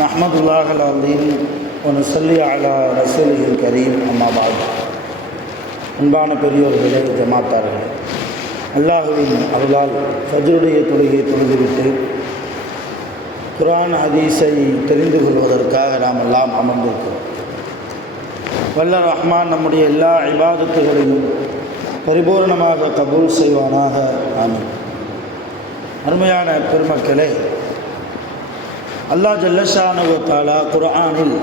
நஹ்மதுல்லாஹ் அல்-அலீம் வ நுஸல்லி அலா ரசூலிஹில் கரீம். அம்மா பாத். அன்பான பெரியோர்களே, ஜமாத்தார்களே, அல்லாஹுவின் அருளால் ஃபஜ்ருடைய தொழுகையை தொழுதுவிட்டு குர்ஆன் ஹதீஸை தெரிந்து கொள்வதற்காக நாம் எல்லாம் அமர்ந்திருக்கிறோம். வல்ல ரஹ்மான் நம்முடைய எல்லா இபாதத்துகளையும் பரிபூர்ணமாக கபூல் செய்வானாக. ஆமீன். அருமையான பெருமக்களே, அல்லாஹ் ஜல்லஷானஹு வ தஆலா குர்ஆனில்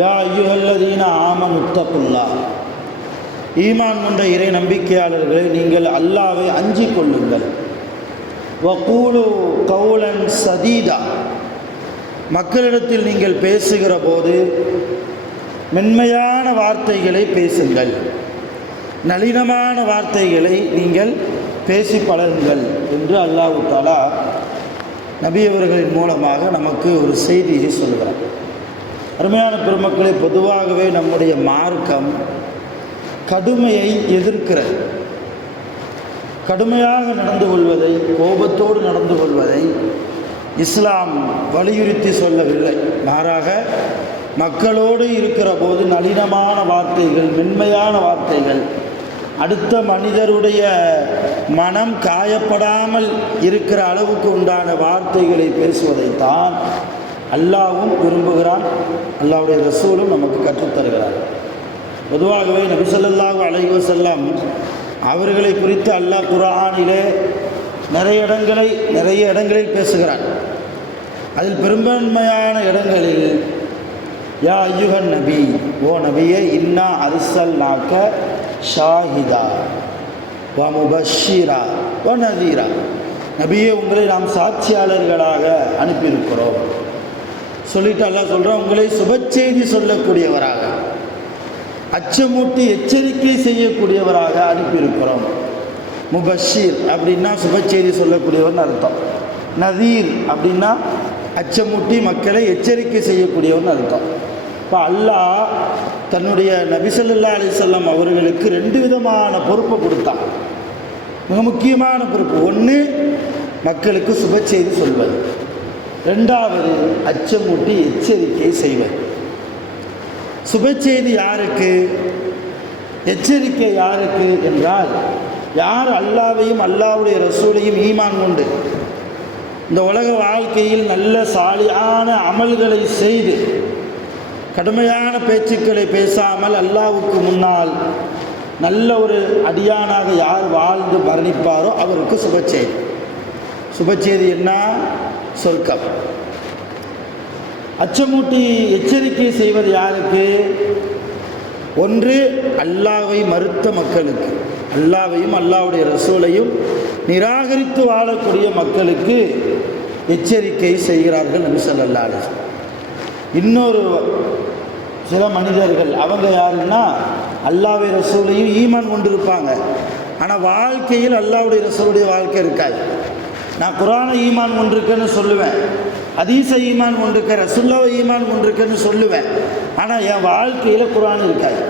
யா அய்யுஹல்லதீன ஆமனுத்தகுல்லாஹ், ஈமான் கொண்ட இறை நம்பிக்கையாளர்களே, நீங்கள் அல்லாஹ்வை அஞ்சிக் கொள்ளுங்கள். வகூலு கௌலன் சதீதா, மக்களிடத்தில் நீங்கள் பேசுகிற போது மென்மையான வார்த்தைகளை பேசுங்கள், நளினமான வார்த்தைகளை நீங்கள் பேசி பழகுங்கள் என்று அல்லாஹ் தஆலா நபி அவர்களின் மூலமாக நமக்கு ஒரு செய்தியை சொல்கிறார். அருமையான பெருமக்களை, பொதுவாகவே நம்முடைய மார்க்கம் கடுமையை எதிர்க்கிறது. கடுமையாக நடந்து கொள்வதை, கோபத்தோடு நடந்து கொள்வதை இஸ்லாம் வலியுறுத்தி சொல்லவில்லை. மாறாக மக்களோடு இருக்கிற போது நளினமான வார்த்தைகள், மென்மையான வார்த்தைகள், அடுத்த மனிதருடைய மனம் காயப்படாமல் இருக்கிற அளவுக்கு உண்டான வார்த்தைகளை பேசுவதைத்தான் அல்லாஹ்வும் விரும்புகிறான், அல்லாஹ்வுடைய ரசூலும் நமக்கு கற்றுத்தருகிறார். பொதுவாகவே நபி ஸல்லல்லாஹு அலைஹி வஸல்லம் அவர்களை குறித்து அல்லாஹ் குர்ஆனிலே நிறைய இடங்களில் பேசுகிறான். அதில் பெரும்பான்மையான இடங்களில் யா அய்யுஹன் நபி, ஓ நபியே, இன்னா அர்ஸல்நாக ஷாஹிதா வ முபஷ்ஷிரா வ நதீரா, நபியே, உங்களை நாம் சாட்சியாளர்களாக அனுப்பியிருக்கிறோம் சொல்லிட்டு அல்லாஹ் சொல்கிறோம், உங்களை சுபச்செய்தி சொல்லக்கூடியவராக, அச்சமூட்டி எச்சரிக்கை செய்யக்கூடியவராக அனுப்பியிருக்கிறோம். முபஷீர் அப்படின்னா சுபச்செய்தி சொல்லக்கூடியவர்னு அர்த்தம். நதீர் அப்படின்னா அச்சமூட்டி மக்களை எச்சரிக்கை செய்யக்கூடியவர்னு அர்த்தம். இப்போ அல்லாஹ் தன்னுடைய நபி ஸல்லல்லாஹு அலைஹி வஸல்லம் அவர்களுக்கு 2 விதமான பொறுப்பை கொடுத்தான். மிக முக்கியமான பொறுப்பு. ஒன்று, மக்களுக்கு சுபச்செய்தி சொல்வது. 2வது, அச்சமூட்டி எச்சரிக்கை செய்வது. சுபச்செய்தி யாருக்கு, எச்சரிக்கை யாருக்கு என்றால், யார் அல்லாஹ்வையும் அல்லாஹ்வுடைய ரசூலையும் ஈமான் கொண்டு இந்த உலக வாழ்க்கையில் நல்ல சாலியான அமல்களை செய்து கடுமையான பேச்சுக்களை பேசாமல் அல்லாஹ்வுக்கு முன்னால் நல்ல ஒரு அடியானாக யார் வாழ்ந்து மரணிப்பாரோ அவருக்கு சுபச்செய்தி. சுபச்செய்தி என்ன? சொர்க்கம். அச்சமூட்டி எச்சரிக்கை செய்வது யாருக்கு? ஒன்று, அல்லாஹ்வை மறுத்த மக்களுக்கு, அல்லாஹ்வையும் அல்லாஹ்வுடைய ரசூலையும் நிராகரித்து வாழக்கூடிய மக்களுக்கு எச்சரிக்கை செய்கிறார்கள் நபி ஸல்லல்லாஹு அலைஹி வஸல்லம். இன்னொரு சில மனிதர்கள், அவங்க யாருன்னா அல்லாஹ்வை ரசூலையும் ஈமான் கொண்டிருப்பாங்க, ஆனால் வாழ்க்கையில் அல்லாஹ்வுடைய ரசூலுடைய வாழ்க்கை இருக்காது. நான் குர்ஆனை ஈமான் கொண்டிருக்கேன்னு சொல்லுவேன், ஹதீஸை ஈமான் கொண்டிருக்கேன், ரசூலுல்லாஹை ஈமான் கொண்டிருக்கேன்னு சொல்லுவேன், ஆனால் என் வாழ்க்கையில் குர்ஆன் இருக்காது,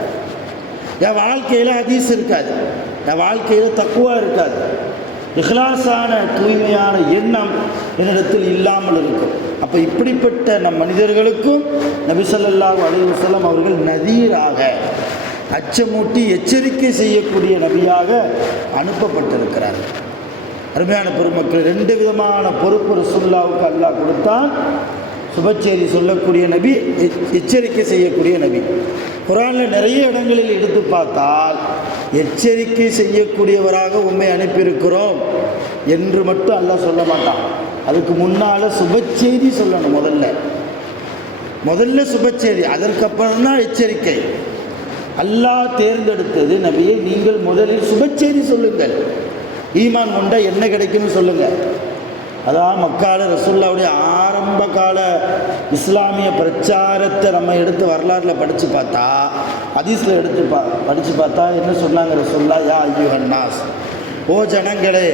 என் வாழ்க்கையில் ஹதீஸ் இருக்காது, என் வாழ்க்கையில் தக்வா இருக்காது, இஹ்லாஸான தூய்மையான எண்ணம் என்னிடத்தில் இல்லாமல் இருக்கும். அப்போ இப்படிப்பட்ட நம் மனிதர்களுக்கும் நபி ஸல்லல்லாஹு அலைஹி வஸல்லம் அவர்கள் நதீராக, அச்சமூட்டி எச்சரிக்கை செய்யக்கூடிய நபியாக அனுப்பப்பட்டிருக்கிறார்கள். அருமையான பெருமக்கள், 2 விதமான பொறுப்பு ரசூலுல்லாஹ்வுக்கு அல்லாஹ் கொடுத்தான். சுபச்செய்தி சொல்லக்கூடிய நபி, எச்சரிக்கை செய்யக்கூடிய நபி. குர்ஆனில் நிறைய இடங்களில் எடுத்து பார்த்தால் எச்சரிக்கை செய்யக்கூடியவராக உம்மை அனுப்பியிருக்கிறோம் என்று மட்டும் அல்லாஹ் சொல்ல மாட்டான். அதுக்கு முன்னால் சுபச்செய்தி சொல்லணும். முதல்ல சுபச்செய்தி, அதற்கப்புறம் தான் எச்சரிக்கை. அல்லாஹ் தேர்ந்தெடுத்தது, நபியை நீங்கள் முதலில் சுபச்செய்தி சொல்லுங்கள், ஈமான் கொண்ட என்ன கிடைக்குன்னு சொல்லுங்கள். அதான் மக்கால ரசூலுல்லாஹ்வுடைய ஆரம்ப கால இஸ்லாமிய பிரச்சாரத்தை நம்ம எடுத்து வரலாற்றில் படித்து பார்த்தா, ஹதீஸில் எடுத்து படித்து பார்த்தா என்ன சொன்னாங்க ரசூலுல்லாஹ், யா அய்யுஹன் நாஸ், ஓ ஜனங்களே,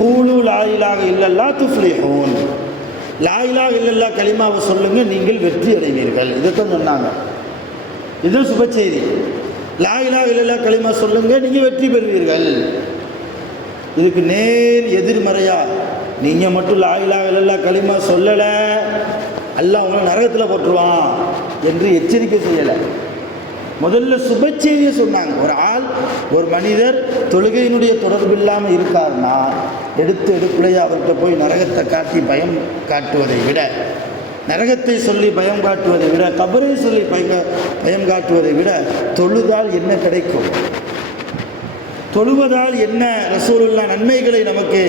கூலு லா இலாஹ இல்லல்லாஹ் துஃப்லிஹூன், லா இலாஹ இல்லல்லாஹ் கலிமாவை சொல்லுங்கள், நீங்கள் வெற்றி அடைவீர்கள். இதைத்தான் சொன்னாங்க. இது சுப செய்தி. லா இலாஹ இல்லல்லாஹ் கலிமா சொல்லுங்கள், நீங்கள் வெற்றி பெறுவீர்கள். இதுக்கு நேர் எதிர்மறையா, நீங்கள் மட்டும் லா இலாஹ இல்லல்லாஹ் கலிமா சொல்லலை, அல்லாஹ் உங்களை நரகத்தில் போட்டுருவான் என்று எச்சரிக்கை செய்யலை. முதல்ல சுப செய்தியை சொன்னாங்க. ஒரு மனிதர் தொழுகையினுடைய தொடர்பு இல்லாமல் இருக்காருன்னா எடுப்புலையே அவர்கிட்ட போய் நரகத்தை காட்டி பயம் காட்டுவதை விட, நரகத்தை சொல்லி பயம் காட்டுவதை விட, கபரை சொல்லி பயம் காட்டுவதை விட தொழுதால் என்ன கிடைக்கும், தொழுவதால் என்ன ரசூலுல்லாஹ் நன்மைகளை நமக்கு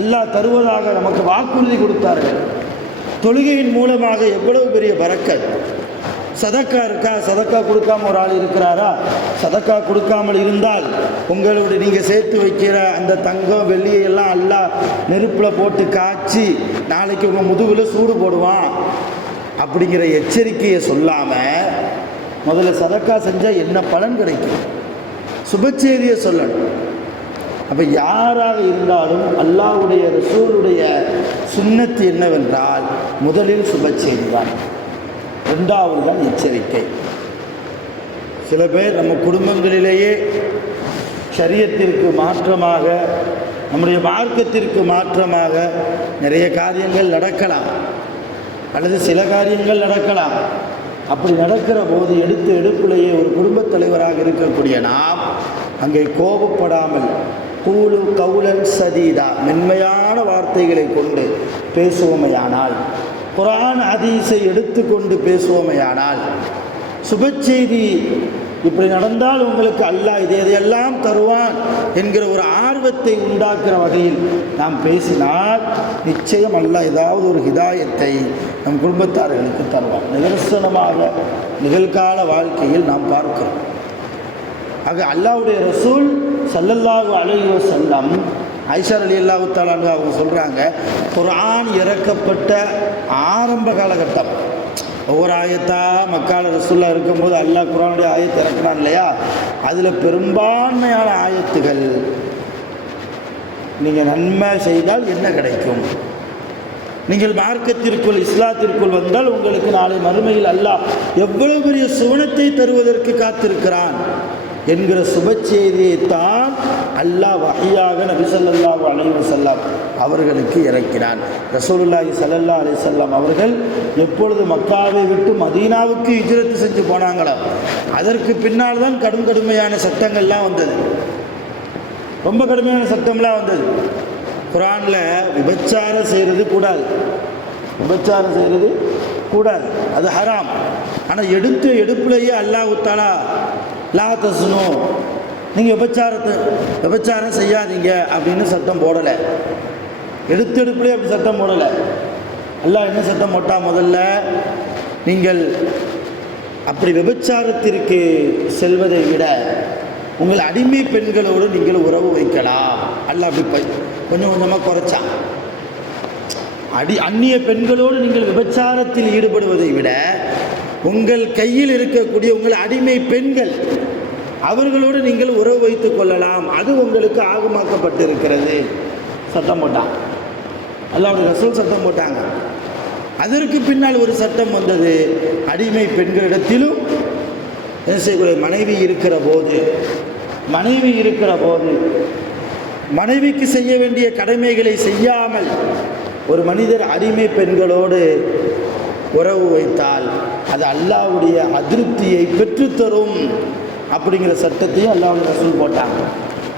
அல்லாஹ் தருவதாக நமக்கு வாக்குறுதி கொடுத்தார்கள். தொழுகையின் மூலமாக எவ்வளவு பெரிய பரக்கத். சதக்கா இருக்கா, சதக்கா கொடுக்காம ஒரு ஆள் இருக்கிறாரா? சதக்கா கொடுக்காமல் இருந்தால் உங்களுடைய நீங்கள் சேர்த்து வைக்கிற அந்த தங்கம் வெள்ளியெல்லாம் அல்லாஹ் நெருப்பில் போட்டு காய்ச்சி நாளைக்கு உங்கள் முதுகில் சூடு போடுவான் அப்படிங்கிற எச்சரிக்கையை சொல்லாமல் முதல்ல சதக்கா செஞ்சால் என்ன பலன் கிடைக்கும், சுபச்செய்தியை சொல்லணும். அப்போ யாராக இருந்தாலும் அல்லாஹ்வுடைய ரசூலுடைய சுன்னத்து என்னவென்றால் முதலில் சுபச்செய்தி தான், ரெண்டாவது தான் எச்சரிக்கை. சில பேர் நம்ம குடும்பங்களிலேயே ஷரியத்திற்கு மாற்றமாக, நம்முடைய மார்க்கத்திற்கு மாற்றமாக நிறைய காரியங்கள் நடக்கலாம், அல்லது சில காரியங்கள் நடக்கலாம். அப்படி நடக்கிற போது எடுப்பிலேயே ஒரு குடும்பத் தலைவராக இருக்கக்கூடிய நாம் அங்கே கோபப்படாமல் கூலு கவுலன் சதீதா, மென்மையான வார்த்தைகளை கொண்டு பேசுவோமையானால், குர்ஆன் ஹதீஸை எடுத்துக்கொண்டு பேசுவோமையானால், சுபச்செய்தி இப்படி நடந்தால் உங்களுக்கு அல்லாஹ் இதையெல்லாம் தருவான் என்கிற ஒரு ஆர்வத்தை உண்டாக்குற வகையில் நாம் பேசினால் நிச்சயம் அல்லாஹ் ஏதாவது ஒரு ஹிதாயத்தை நம் குடும்பத்தார்களுக்கு தருவான். நிதர்சனமாக நிகழ்கால வாழ்க்கையில் நாம் பார்க்கிறோம். ஆக அல்லாஹ்வுடைய ரசூல் ஸல்லல்லாஹு அலைஹி வஸல்லம், ஆயிஷா ரலியல்லாஹு தஆலா அன்ஹா அவங்க சொல்கிறாங்க, குர்ஆன் இறக்கப்பட்ட ஆரம்ப காலகட்டம், ஒவ்வொரு ஆயத்தா மக்கால ரசூல்லா இருக்கும்போது அல்லாஹ் குர்ஆனுடைய ஆயத்தை இறக்குனான் இல்லையா, அதில் பெரும்பான்மையான ஆயத்துகள் நீங்கள் நன்மை செய்தால் என்ன கிடைக்கும், நீங்கள் மார்க்கத்திற்குள் இஸ்லாத்திற்குள் வந்தால் உங்களுக்கு நாளை மறுமையில் அல்லாஹ் எவ்வளவு பெரிய சுவனத்தை தருவதற்கு காத்திருக்கிறான் என்கிற சுபச்செய்தியைத்தான் அல்லாஹ் வஹியாக நபி ஸல்லல்லாஹு அலைஹி வஸல்லம் அவர்களுக்கு இறக்கினான். ரசூலுல்லாஹி ஸல்லல்லாஹு அலைஹி வஸல்லம் அவர்கள் எப்பொழுது மக்காவை விட்டு மதீனாவுக்கு ஹிஜ்ரத் செஞ்சு போனாங்களோ அதற்கு பின்னால் தான் கடுமையான சட்டங்கள்லாம் வந்தது. ரொம்ப கடுமையான சட்டம்லாம் வந்தது. குர்ஆனில் விபச்சாரம் செய்கிறது கூடாது, விபச்சாரம் செய்கிறது கூடாது, அது ஹராம். ஆனால் எடுப்புலேயே அல்லாஹ் தஆலா லா தஸ்னு, நீங்கள் விபச்சாரம் செய்யாதீங்க அப்படின்னு சட்டம் போடலை. எடுப்புலேயே அப்படி சட்டம் போடலை. அல்லாஹ் என்ன சட்டம் போட்டா, முதல்ல நீங்கள் அப்படி விபச்சாரத்திற்கு செல்வதை விட உங்கள் அடிமை பெண்களோடு நீங்கள் உறவு வைக்கலாம். அல்லாஹ் அப்படி கொஞ்சம் கொஞ்சமாக குறைச்சான். அந்நிய பெண்களோடு நீங்கள் விபச்சாரத்தில் ஈடுபடுவதை விட உங்கள் கையில் இருக்கக்கூடிய உங்கள் அடிமை பெண்கள் அவர்களோடு நீங்கள் உறவு வைத்துக் கொள்ளலாம், அது உங்களுக்கு ஆகமாக்கப்பட்டிருக்கிறது சட்டம் போட்டான். அல்லாஹ்வுடைய ரசூல் சட்டம் போட்டாங்க. அதற்கு பின்னால் ஒரு சட்டம் வந்தது, அடிமை பெண்களிடத்திலும் என்ன செய்யக்கூடிய மனைவி இருக்கிற போது மனைவிக்கு செய்ய வேண்டிய கடமைகளை செய்யாமல் ஒரு மனிதர் அடிமை பெண்களோடு உறவு வைத்தால் அது அல்லாஹ்வுடைய அதிருப்தியை பெற்றுத்தரும் அப்படிங்கிற சட்டத்தையும் அல்லாஹ்வுடைய ரசூல் போட்டாங்க.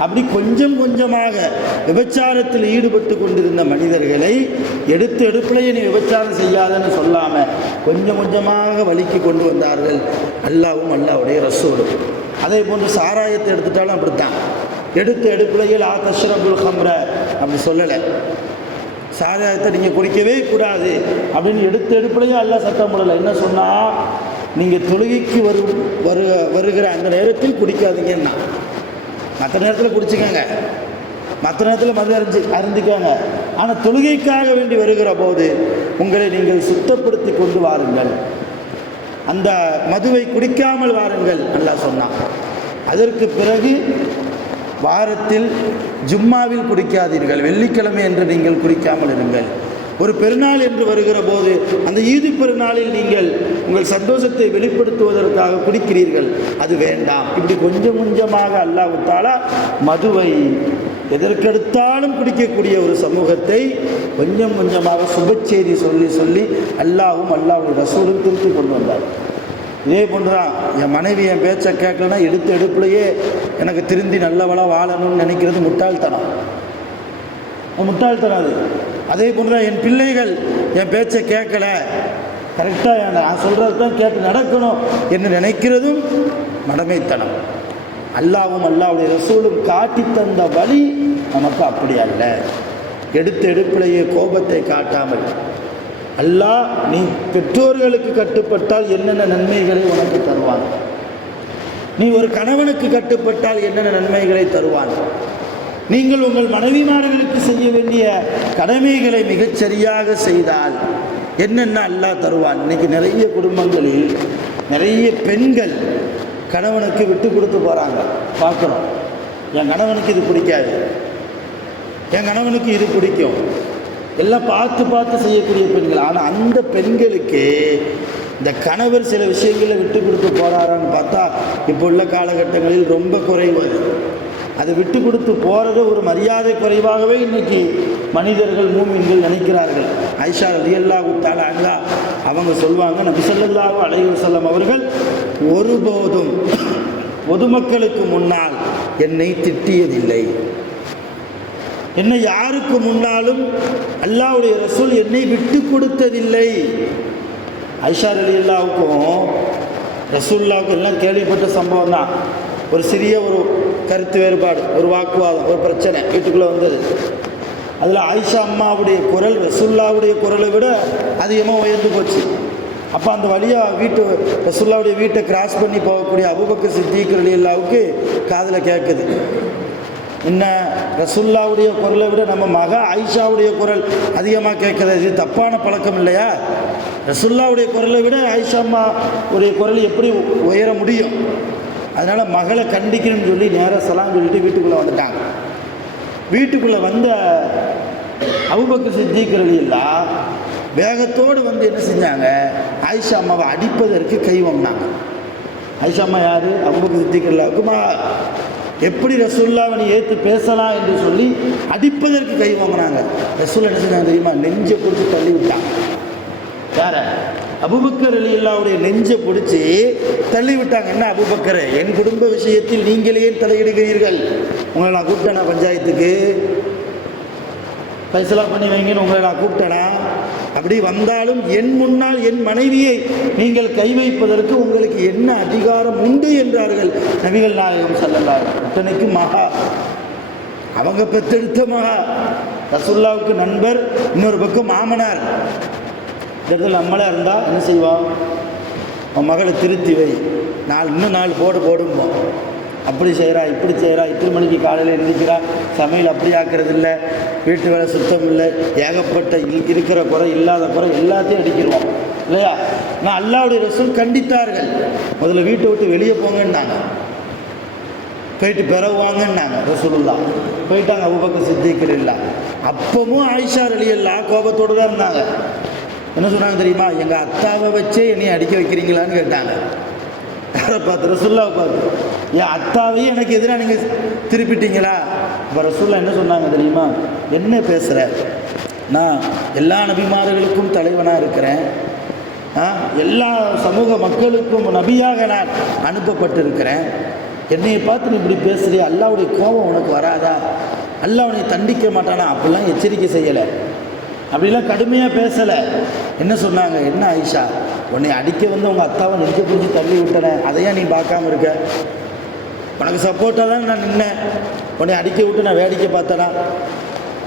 அப்படி கொஞ்சம் கொஞ்சமாக விபச்சாரத்தில் ஈடுபட்டு கொண்டிருந்த மனிதர்களை எடுப்புலையே நீ விபச்சாரம் செய்யாதன்னு சொல்லாமல் கொஞ்சம் கொஞ்சமாக வழிக்கு கொண்டு வந்தார்கள் அல்லாஹ்வும் அல்லாஹ்வுடைய ரசூலும். அதே போன்று சாராயத்தை எடுத்துட்டாலும் அப்படித்தான். எடுப்புலையே லா தஷ்ரபுல் ஹம்ர அப்படி சொல்லலை, சாராயத்தை நீங்கள் குடிக்கவே கூடாது அப்படின்னு எடுப்புலையே அல்லாஹ் சட்டம் போடலை. என்ன சொன்னால், நீங்கள் தொழுகைக்கு வருகிற அந்த நேரத்தில் குடிக்காதீங்கன்னா, மற்ற நேரத்தில் குடிச்சுக்கோங்க, மற்ற நேரத்தில் மது அருந்திக்காங்க. ஆனால் தொழுகைக்காக வேண்டி வருகிற போது உங்களை நீங்கள் சுத்தப்படுத்தி கொண்டு வாருங்கள், அந்த மதுவை குடிக்காமல் வாருங்கள் அல்லாஹ் சொன்னான். அதற்கு பிறகு வாரத்தில் ஜும்மாவில் குடிக்காதீர்கள், வெள்ளிக்கிழமை என்று நீங்கள் குடிக்காமல் இருங்கள். ஒரு பெருநாள் என்று வருகிற போது அந்த ஈது பெருநாளில் நீங்கள் உங்கள் சந்தோஷத்தை வெளிப்படுத்துவதற்காக குடிக்கிறீர்கள், அது வேண்டாம். இப்படி கொஞ்சம் கொஞ்சமாக அல்லாஹ் தஆலா மதுவை எதற்கெடுத்தாலும் குடிக்கக்கூடிய ஒரு சமூகத்தை கொஞ்சம் கொஞ்சமாக சுபச்செய்தி சொல்லி சொல்லி அல்லாஹ்வும் அல்லாஹ்வுடைய ரசூலும் திருத்தி கொண்டு வந்தார். இதே போன்றுதான் என் மனைவி என் பேச்சை கேட்கலன்னா எடுப்புலையே எனக்கு திருந்தி நல்லவளாக வாழணும்னு நினைக்கிறது முட்டாள்தனம், முட்டாள்தனம் அது. அதே போன்றுதான் என் பிள்ளைகள் என் பேச்சை கேட்கல, கரெக்டாக நான் சொல்கிறது தான் கேட்டு நடக்கணும் என்று நினைக்கிறதும் மடமைத்தனம். அல்லாஹ்வும் அல்லாஹ்வுடைய ரசூலும் காட்டி தந்த வழி நமக்கு அப்படி அல்ல. எடுப்பிலேயே கோபத்தை காட்டாமல், அல்லாஹ் நீ பெற்றோர்களுக்கு கட்டுப்பட்டால் என்னென்ன நன்மைகளை உனக்கு தருவான், நீ ஒரு கணவனுக்கு கட்டுப்பட்டால் என்னென்ன நன்மைகளை தருவான், நீங்கள் உங்கள் மனைவிமார்களுக்கு செய்ய வேண்டிய கடமைகளை மிகச்சரியாக செய்தால் என்னென்ன அல்லாஹ் தருவான். இன்றைக்கி நிறைய குடும்பங்களில் நிறைய பெண்கள் கணவனுக்கு விட்டு கொடுத்து போகிறாங்க, பார்க்குறோம். என் கணவனுக்கு இது பிடிக்காது, என் கணவனுக்கு இது பிடிக்கும், எல்லாம் பார்த்து செய்யக்கூடிய பெண்கள். ஆனால் அந்த பெண்களுக்கு இந்த கணவர் சில விஷயங்களில் விட்டு கொடுத்து போகிறாரான்னு பார்த்தா இப்போ உள்ள காலகட்டங்களில் ரொம்ப குறைவு. அதை விட்டு கொடுத்து போகிறது ஒரு மரியாதை குறைவாகவே இன்றைக்கி மனிதர்கள் மூமின்கள் நினைக்கிறார்கள். ஆயிஷா ரலியல்லாஹு தஆலா அன்ஹா அவங்க சொல்வாங்க, நபி ஸல்லல்லாஹு அலைஹி வஸல்லம் அவர்கள் ஒருபோதும் பொதுமக்களுக்கு முன்னால் என்னை திட்டியதில்லை, என்னை யாருக்கு முன்னாலும் அல்லாஹ்வுடைய ரசூல் என்னை விட்டு கொடுத்ததில்லை. ஆயிஷா ரலியல்லாஹுக்கும் ரசூலுல்லாஹுக்கும் எல்லாம் கேள்விப்பட்ட சம்பவம் தான். ஒரு சிறிய ஒரு கருத்து வேறுபாடு, ஒரு வாக்குவாதம், ஒரு பிரச்சனை வீட்டுக்குள்ளே வந்தது. அதில் ஆயிஷா அம்மாவுடைய குரல் ரசூலுல்லாஹுடைய குரலை விட அதிகமாக உயர்ந்து போச்சு. அப்போ அந்த வழியாக ரசூலுல்லாஹுடைய வீட்டை கிராஸ் பண்ணி போகக்கூடிய அபூபக்கர் சித்திக் ரலியல்லாஹுக்கு காதில் கேட்குது, என்ன ரசூலுல்லாஹுடைய குரலை விட நம்ம மக ஆயிஷாவுடைய குரல் அதிகமாக கேட்குது, இது தப்பான பழக்கம் இல்லையா? ரசூலுல்லாஹுடைய குரலை விட ஆயிஷா அம்மாவுடைய குரல் எப்படி உயர முடியும்? அதனால் மகளை கண்டிக்கணும்னு சொல்லி நேராக சலாம் சொல்லிட்டு வீட்டுக்குள்ளே வந்துட்டாங்க. வீட்டுக்குள்ளே வந்த அபூபக்கர் சித்திக் ரலியல்லாஹு வேகத்தோடு வந்து என்ன செஞ்சாங்க, ஆயிஷா அம்மாவை அடிப்பதற்கு கை வாங்கினாங்க. ஆயிஷா அம்மா யார்? அபூபக்கர் சித்திக் ரலியல்லாஹுக்கு எப்படி ரசூலுல்லாஹ்வை நீ ஏற்று பேசலாம் என்று சொல்லி அடிப்பதற்கு கை வாங்கினாங்க. ரசூல் என்ன செஞ்சாங்க தெரியுமா? நெஞ்சை பிடிச்சி தள்ளி விட்டாங்க. யார? அபூபக்கர் ரலியல்லாஹுடைய நெஞ்சை பிடிச்சி தள்ளி விட்டாங்க. என்ன அபூபக்கர், என் குடும்ப விஷயத்தில் நீங்களே தலையிடுகிறீர்கள், உங்களை நான் கூப்பிட்டேனா பஞ்சாயத்துக்கு ஃபைசலா பண்ணி வைங்கன்னு உங்களை நான் கூப்பிட்டேனா? அப்படி வந்தாலும் என் முன்னால் என் மனைவியை நீங்கள் கை வைப்பதற்கு உங்களுக்கு என்ன அதிகாரம் உண்டு என்றார்கள் நபிகள் நாயகம் ஸல்லல்லாஹு அலைஹி வஸல்லம். இத்தனைக்கு மகா, அவங்க பெற்றெடுத்த மகா, ரசூலுல்லாஹ்வுக்கு நண்பர், இன்னொரு பக்கம் மாமனார். இந்த இடத்துல நம்மளாக இருந்தால் என்ன செய்வோம்? உன் மகளை திருத்தி வை, இன்னும் 4 போடும்போம், அப்படி செய்கிறா இப்படி செய்கிறா, இத்தனை மணிக்கு காலையில் எழுந்திக்கிறா, சமையல் அப்படி ஆக்கிறது இல்லை, வீட்டு வேலை சுத்தம் இல்லை, ஏகப்பட்ட இருக்கிற குறை இல்லாத குறை எல்லாத்தையும் அடிக்கிறோம் இல்லையா? நான் அல்லாஹ்வுடைய ரசூல் கண்டித்தார்கள், முதல்ல வீட்டை விட்டு வெளியே போங்கன்னாங்க, போயிட்டு பிறகுவாங்கன்னாங்க. ரசூலுல்லாஹ் போயிட்டாங்க. அபூபக்கர் சித்திக் ரலியல்லாஹு அப்பவும் ஆயிஷா ரலியல்லாஹு கோபத்தோடு தான் இருந்தாங்க. என்ன சொன்னாங்க தெரியுமா? எங்கள் அத்தாவை வச்சே என்னை அடிக்க வைக்கிறீங்களான்னு கேட்டாங்க. யாரை பார்த்து? ரசூலுல்லாஹ்வை பார்த்து. என் அத்தாவையும் எனக்கு எதிராக நீங்கள் திருப்பிட்டீங்களா? அப்போ ரசூலுல்லாஹ் என்ன சொன்னாங்க தெரியுமா? என்ன பேசுகிற, நான் எல்லா நபிமார்களுக்கும் தலைவனாக இருக்கிறேன், எல்லா சமூக மக்களுக்கும் நபியாக நான் அனுப்பப்பட்டிருக்கிறேன், என்னையை பார்த்து நீ இப்படி பேசுறியா? அல்லாஹ்வுடைய கோபம் உனக்கு வராதா? அல்லாஹ் உன்னை தண்டிக்க மாட்டானா? அப்படிலாம் எச்சரிக்கை செய்யலை, அப்படிலாம் கடுமையாக பேசலை. என்ன சொன்னாங்க? என்ன ஆயிஷா, உன்னை அடிக்க வந்து உங்கள் அத்தாவை நெஞ்ச பிடிச்சி தள்ளி விட்டனேன், அதையா நீ பார்க்காம இருக்க? உனக்கு சப்போர்ட்டாக தான் நான் நின்னேன், உன்னை அடிக்க விட்டு நான் வேடிக்கை பார்த்தனா?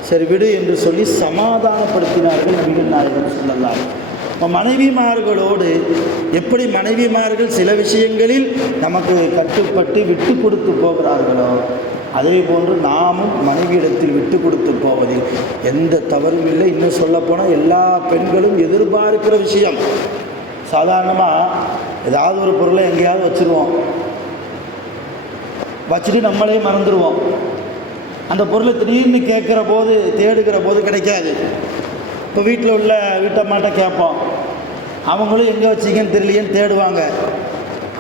சரி விடு என்று சொல்லி சமாதானப்படுத்தினார்கள் நபிகள் நாயகம் ஸல்லல்லாஹு அலைஹி வஸல்லம். இப்போ மனைவிமார்களோடு எப்படி மனைவிமார்கள் சில விஷயங்களில் நமக்கு கட்டுப்பட்டு விட்டு கொடுத்து போகிறார்களோ, அதே போன்று நாமும் மனைவியிடத்தில் விட்டு கொடுத்து போவதில் எந்த தவறும் இல்லை. இன்னும் சொல்லப்போனால் எல்லா பெண்களும் எதிர்பார்க்கிற விஷயம். சாதாரணமாக ஏதாவது ஒரு பொருளை எங்கேயாவது வச்சுருவோம், வச்சுட்டு நம்மளே மறந்துடுவோம். அந்த பொருளை திடீர்னு கேட்குற போது தேடுகிற போது கிடைக்காது. இப்போ வீட்டில் உள்ள வீட்டம்மாட்ட கேட்போம், அவங்களும் எங்கே வச்சிங்கன்னு தெரியலையேன்னு தேடுவாங்க.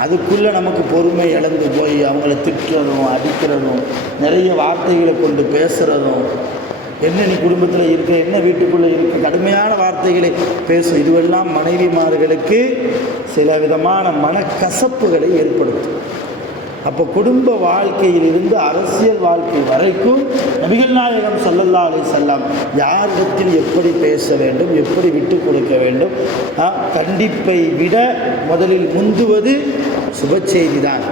அதுக்குள்ளே நமக்கு பொறுமை இழந்து போய் அவங்கள திட்டுறதும் அடிக்கிறதும் நிறைய வார்த்தைகளை கொண்டு பேசுகிறதும், என்ன நீ குடும்பத்தில் இருக்க, என்ன வீட்டுக்குள்ளே இருக்க, கடுமையான வார்த்தைகளை பேசும். இதுவெல்லாம் மனைவிமார்களுக்கு சில விதமான மனக்கசப்புகளை ஏற்படுத்தும். அப்போ குடும்ப வாழ்க்கையிலிருந்து அரசியல் வாழ்க்கை வரைக்கும் நபிகள் நாயகம் ஸல்லல்லாஹு அலைஹி வஸல்லம் யாரிடத்தில் எப்படி பேச வேண்டும், எப்படி விட்டு கொடுக்க வேண்டும், கண்டிப்பை விட முதலில் முந்துவது சுப செய்தி தான்,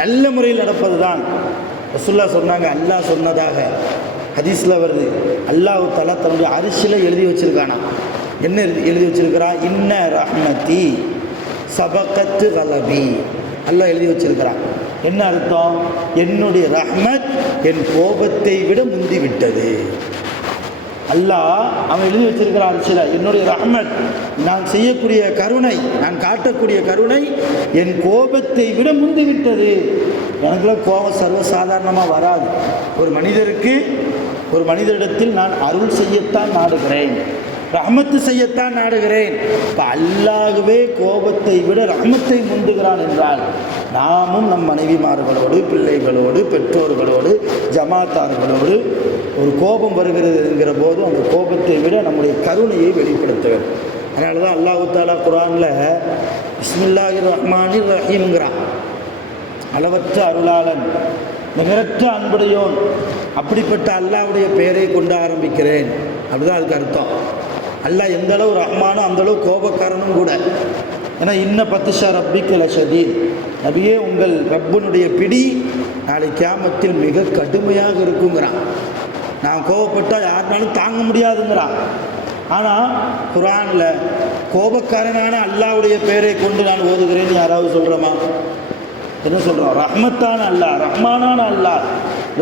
நல்ல முறையில் நடப்பது தான். ரசூலுல்லாஹ் சொன்னாங்க, அல்லாஹ் சொன்னதாக ஹதீஸில் வருது, அல்லாஹ் தஆலா தன்னுடைய அரிசியில் எழுதி வச்சிருக்கானா. என்ன எழுதி வச்சிருக்கிறான்? இன்ன ரஹ்மதி சபகத்து கலபி. அல்லாஹ் எழுதி வச்சிருக்கிறான். என்ன அர்த்தம்? என்னுடைய ரஹ்மத் என் கோபத்தை விட முந்தி விட்டது. அல்லாஹ் அவன் எழுதி வச்சிருக்கிறான் சில, என்னுடைய ரஹ்மத், நான் செய்யக்கூடிய கருணை, நான் காட்டக்கூடிய கருணை என் கோபத்தை விட முந்தி விட்டது. எனக்குலாம் கோபம் சர்வசாதாரணமாக வராது. ஒரு மனிதரிடத்தில் நான் அருள் செய்யத்தான் நாடுகிறேன், ரஹ்மத்து செய்யத்தான் நாடுகிறேன். இப்போ அல்லாஹ்வே கோபத்தை விட ரஹ்மத்தை முந்துகிறான் என்றால், நாமும் நம் மனைவிமார்களோடு, பிள்ளைகளோடு, பெற்றோர்களோடு, ஜமாத்தார்களோடு ஒரு கோபம் வருகிறது என்கிற போது அந்த கோபத்தை விட நம்முடைய கருணையை வெளிப்படுத்த வேண்டும். அதனால தான் அல்லாஹ் தஆலா குர்ஆனில் பிஸ்மில்லாஹிர் ரஹ்மானிர் ரஹீம்ங்கிறான். அளவற்ற அருளாளன், நிகரற்ற அன்புடையோன், அப்படிப்பட்ட அல்லாஹ்வுடைய பெயரை கொண்டு ஆரம்பிக்கிறேன். அப்படிதான் அதுக்கு அர்த்தம். அல்லாஹ் எந்த அளவு ரஹ்மானோ அந்தளவு கோபக்காரனும் கூட. ஏன்னா இன்ன பத்திஷா ரப்பிக்க லஷதீத், நபியே உங்கள் ரப்புனுடைய பிடி நாளை கியாமத்தில் மிக கடுமையாக இருக்குங்கிறான். நான் கோபப்பட்டால் யாருனாலும் தாங்க முடியாதுங்கிறான். ஆனால் குர்ஆனில் கோபக்காரனான அல்லாஹ்வுடைய பெயரை கொண்டு நான் ஓதுகிறேன்னு யாராவது சொல்கிறோமா? என்ன சொல்கிறோம்? ரஹ்மத்தான அல்லாஹ், ரஹ்மானான அல்லாஹ்,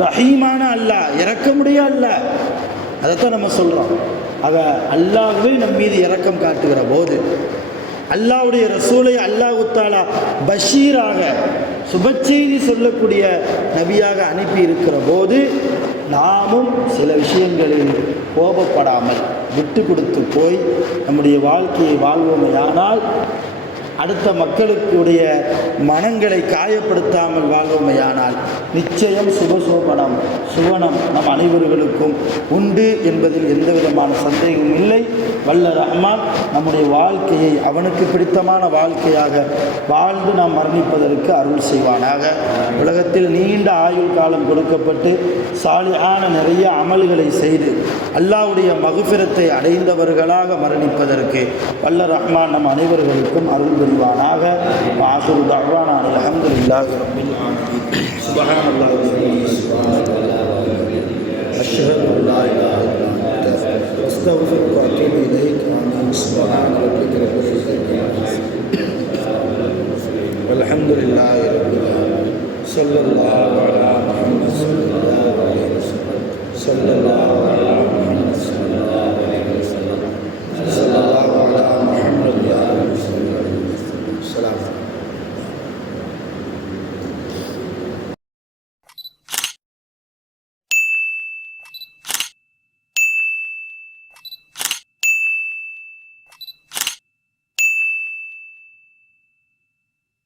ரஹீமான அல்லாஹ், இறக்கமுடைய அல்லாஹ், அதைத்தான் நம்ம சொல்கிறோம். ஆக அல்லாஹ்வே நம் மீது இரக்கம் காட்டுகிற போது, அல்லாஹ்வுடைய ரசூலை அல்லாஹ் தஆலா பஷீராக சுபச்செய்தி சொல்லக்கூடிய நபியாக அனுப்பி இருக்கிற போது, நாமும் சில விஷயங்களில் கோபப்படாமல் விட்டு கொடுத்து போய் நம்முடைய வாழ்க்கையை வாழ்வோமையானால், அடுத்த மக்களுக்குடைய மனங்களை காயப்படுத்தாமல் வாழ்வோமையானால், நிச்சயம் சுபசோபனம் சுவனம் நம் அனைவர்களுக்கும் உண்டு என்பதில் எந்த விதமான சந்தேகமும் இல்லை. வல்ல ரஹ்மான் நம்முடைய வாழ்க்கையை அவனுக்கு பிடித்தமான வாழ்க்கையாக வாழ்ந்து நாம் மரணிப்பதற்கு அருள் செய்வானாக. உலகத்தில் நீண்ட ஆயுள் காலம் கொடுக்கப்பட்டு சாலிஹான நிறைய அமல்களை செய்து அல்லாஹ்வுடைய மக்ஃபிரத்தை அடைந்தவர்களாக மரணிப்பதற்கு வல்ல ரஹ்மான் நம் அனைவர்களுக்கும் அருள் புரிவானாக. ஆகிரு தஅவானா அல்ஹம்துலில்லாஹி ரப்பில் ஆலமீன். சுப்ஹானல்லாஹி வ பிஹம்திஹி, அஷ்ஹது அல்லா இலாஹா இல்லா அன்த, அஸ்தக்ஃபிருக வ அத்தூபு இலைக். ஆமீன்.